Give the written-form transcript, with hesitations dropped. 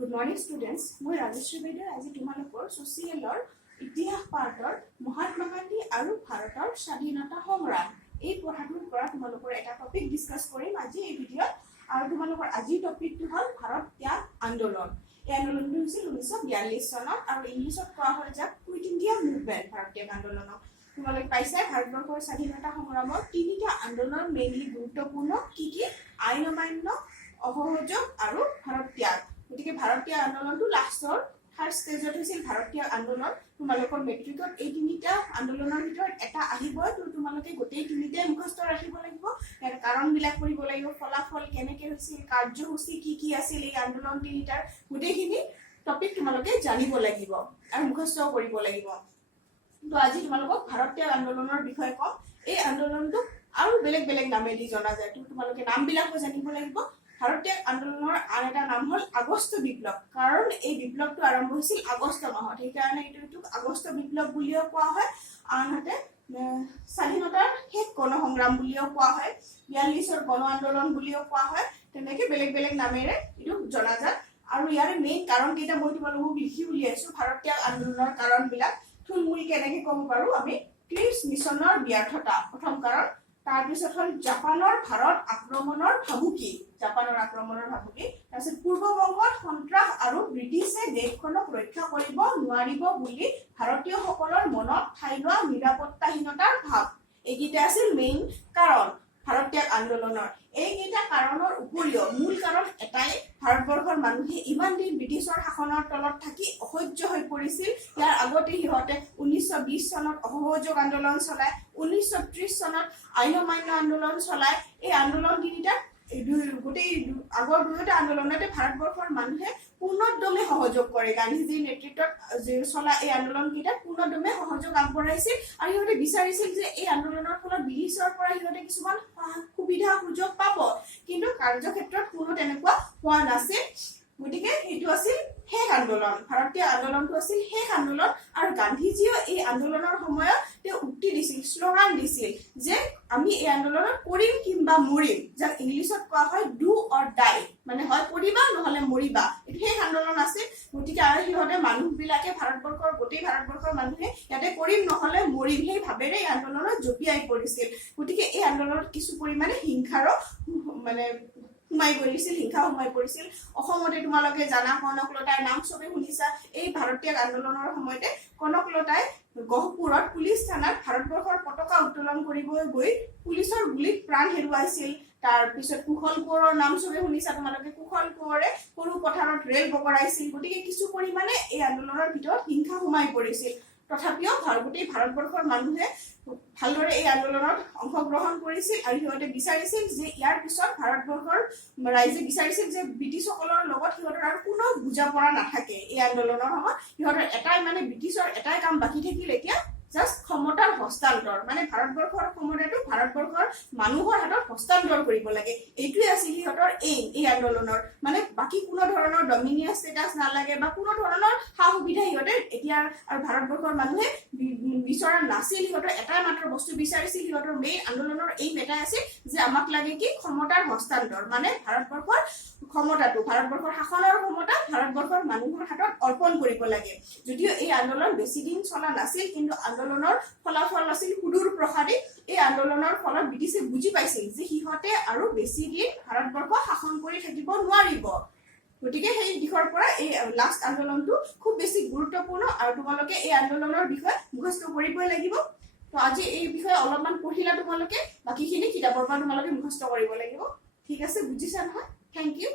Good morning students. মই ৰাজশ্ৰী বাইদেউ আজি তোমালোকৰ সোশিয়েলৰ ইতিহাস পাঠৰ মহাত্মা গান্ধী আৰু ভাৰতৰ স্বাধীনতা সংগ্ৰাম এই পঢ়াটোৰ পৰা তোমালোকৰ এটা টপিক ডিসকাস কৰিম আজি এই ভিডিঅ'ত আৰু তোমালোকৰ আজি টপিকটো হ'ল ভাৰত ত্যাগ আন্দোলন। এই আন্দোলনটো হৈছিল 1942 চনত আৰু ইংলিছত কোৱা হয় যাক কুইট ইণ্ডিয়া মুভমেণ্ট ভাৰত ত্যাগ আন্দোলনক। তোমালোকে পাইছে ভাৰতবৰ্ষৰ স্বাধীনতা সংগ্ৰামৰ তিনিটা আন্দোলন মেইনলি গুৰুত্বপূৰ্ণ কি আইন অমান্য অসহযোগ আৰু ভাৰত ত্যাগ। গতিকে ভাৰত ত্যাগ আন্দোলনটো লাষ্টৰ ফাৰ্ষ্ট ষ্টেজত হৈছিল ভাৰত ত্যাগ আন্দোলন। তোমালোকৰ মেট্ৰিকত এই তিনিটা আন্দোলনৰ ভিতৰত এটা আহিবই তো তোমালোকে গোটেই তিনিটাই মুখস্থ ৰাখিব লাগিব। ইয়াৰ কাৰণবিলাক পঢ়িব লাগিব, ফলাফল কেনেকৈ হৈছিল, কাৰ্যসূচী কি আছিল এই আন্দোলন তিনিটাৰ গোটেইখিনি টপিক তোমালোকে জানিব লাগিব আৰু মুখস্থ কৰিব লাগিব। তো আজি তোমালোকক ভাৰত ত্যাগ আন্দোলনৰ বিষয়ে কম। এই আন্দোলনটো আৰু বেলেগ বেলেগ নামেদি জনা যায়, তো তোমালোকে নামবিলাকো জানিব লাগিব। ভাৰত ত্যাগ আন্দোলনৰ আন এটা নাম হ'ল আগষ্ট বিপ্লৱ, কাৰণ এই বিপ্লৱটো আৰম্ভ হৈছিল আগষ্ট মাহত, সেইকাৰণে এইটোক আগষ্ট বিপ্লৱ বুলিও কোৱা হয়। আনহাতে স্বাধীনতাৰ শেষ গণ সংগ্ৰাম বুলিও কোৱা হয়, 42ৰ গণ আন্দোলন বুলিও কোৱা হয়। তেনেকৈ বেলেগ বেলেগ নামেৰে এইটো জনা যায়। আৰু ইয়াৰ মেইন কাৰণকেইটা মই তোমালোকক লিখি উলিয়াইছো। ভাৰত ত্যাগ আন্দোলনৰ কাৰণবিলাক থুলমূল কেনেকৈ ক'ব পাৰো আমি। ক্ৰিপছ মিছনৰ ব্যৰ্থতা প্ৰথম কাৰণ, তাৰপিছত হ'ল জাপানৰ ভাৰত আক্ৰমণৰ ভাবুকি, তাৰপিছত পূৰ্ববংগত সন্ত্ৰাস আৰু ব্ৰিটিছে দেশখনক ৰক্ষা কৰিব নোৱাৰিব বুলি ভাৰতীয়সকলৰ মনত ঠাই লোৱা নিৰাপত্তাহীনতাৰ ভাৱ। এইকেইটা আছিল মেইন কাৰণ ভাৰত ত্যাগ আন্দোলনৰ। এইকেইটা কাৰণৰ উপৰিও মূল কাৰণ এটাই, ভাৰতবৰ্ষৰ মানুহে ইমান দিন ব্ৰিটিছৰ শাসনৰ তলত থাকি অসহ্য হৈ পৰিছিল। ইয়াৰ আগতে সিহঁতে 1920 চনত অসহযোগ আন্দোলন চলায়, 1930 চনত আইন অমান্য আন্দোলন চলায়। এই আন্দোলন তিনিটা গোটেই আগৰ দুয়োটা আন্দোলনতে ভাৰতবৰ্ষৰ মানুহে পূৰ্ণদমে সহযোগ কৰে। গান্ধীজীৰ নেতৃত্বত চলা এই আন্দোলন কেইটাত পূৰ্ণদমে সহযোগ আগবঢ়াইছিল আৰু সিহঁতে বিচাৰিছিল যে এই আন্দোলনৰ ফলত ব্ৰিটিছৰ পৰা সিহঁতে কিছুমান সুবিধা সুযোগ পাব, কিন্তু কাৰ্যক্ষেত্ৰত কোনো তেনেকুৱা হোৱা নাছিল। গতিকে সেইটো আছিল শেষ আন্দোলন, ভাৰত ত্যাগ আন্দোলনটো আছিল শেষ আন্দোলন। আৰু গান্ধীজীও এই আন্দোলনৰ সময়ত তেওঁ উক্তি দিছিল, শ্লোগান দিছিল যে আমি এই আন্দোলনত কৰিম কিংবা মৰিম, যাক ইংলিছত কোৱা হয় ডু অৰ ডাই, মানে হয় কৰিবা নহলে মৰিবা। এইটো শেষ আন্দোলন আছিল। গতিকে আৰু সিহঁতে মানুহবিলাকে গোটেই ভাৰতবৰ্ষৰ মানুহে ইয়াতে কৰিম নহলে মৰিম সেই ভাৱেৰে এই আন্দোলনত জঁপিয়াই পৰিছিল। গতিকে এই আন্দোলনত কিছু পৰিমাণে হিংসা সোমাই পৰিছিল। অসমতে তোমালোকে জানা কনকলতাৰ নাম চবে শুনিছা। এই ভাৰত ত্যাগ আন্দোলনৰ সময়তে কনকলতাই গহপুৰত পুলিচ থানাত ভাৰতবৰ্ষৰ পতাকা উত্তোলন কৰিব গৈ পুলিচৰ গুলীত প্ৰাণ হেৰুৱাইছিল। তাৰপিছত কুশল কোঁৱৰৰ নাম চবে শুনিছা তোমালোকে, কুশল কোঁৱৰে সৰু পথাৰত ৰেল বগৰাইছিল। গতিকে কিছু পৰিমাণে এই আন্দোলনৰ ভিতৰত হিংসা সোমাই পৰিছিল। তথাপিও গোটেই ভাৰতবৰ্ষৰ মানুহে ভালদৰে এই আন্দোলনত অংশগ্ৰহণ কৰিছিল আৰু সিহঁতে বিচাৰিছিল যে ইয়াৰ পিছত ভাৰতবৰ্ষৰ ৰাইজে বিচাৰিছিল যে ব্ৰিটিছসকলৰ লগত সিহঁতৰ আৰু কোনো বুজাপৰা নাথাকে। এই আন্দোলনৰ সময়ত সিহঁতৰ ব্ৰিটিছৰ এটাই কাম বাকী থাকিল এতিয়া, জাষ্ট ক্ষমতাৰ হস্তান্তৰ, মানে ভাৰতবৰ্ষৰ ক্ষমতাটো ভাৰতবৰ্ষৰ মানুহৰ হাতত হস্তান্তৰ কৰিব লাগে। এইটোৱে আছিল সিহঁতৰ এইম এই আন্দোলনৰ। মানে বাকী কোনো ধৰণৰ ডমিনিয়ন ষ্টেটাছ নালাগে বা কোনো ধৰণৰ সা সুবিধা সিহঁতে এতিয়া আৰু ভাৰতবৰ্ষৰ মানুহে বিচৰা নাছিল। সিহঁতৰ এটাই মাত্ৰ বস্তু বিচাৰিছিল, সিহঁতৰ মেইন আন্দোলনৰ এইম এটাই আছিল যে আমাক লাগে কি ক্ষমতাৰ হস্তান্তৰ, মানে ভাৰতবৰ্ষৰ ক্ষমতাটো, ভাৰতবৰ্ষৰ শাসনৰ ক্ষমতা ভাৰতবৰ্ষৰ মানুহৰ হাতত অৰ্পণ কৰিব লাগে। যদিও এই আন্দোলন বেছি দিন চলা নাছিল, কিন্তু আন্দোলনৰ ফলাফল আছিল সুদূৰ প্ৰসাৰী। এই আন্দোলনৰ ফলত ব্ৰিটিছে বুজি পাইছিল যে সিহঁতে আৰু বেছি দিন ভাৰতবৰ্ষ শাসন কৰি থাকিব নোৱাৰিব। গতিকে সেই দিশৰ পৰা এই লাষ্ট আন্দোলনটো খুব বেছি গুৰুত্বপূৰ্ণ আৰু তোমালোকে এই আন্দোলনৰ বিষয়ে মুখস্থ কৰিবই লাগিব। তো আজি এই বিষয়ে অলপমান পঢ়িলা তোমালোকে, বাকীখিনি কিতাপৰ পৰা তোমালোকে মুখস্থ কৰিব লাগিব। ঠিক আছে, বুজিছা নহয়? Thank U.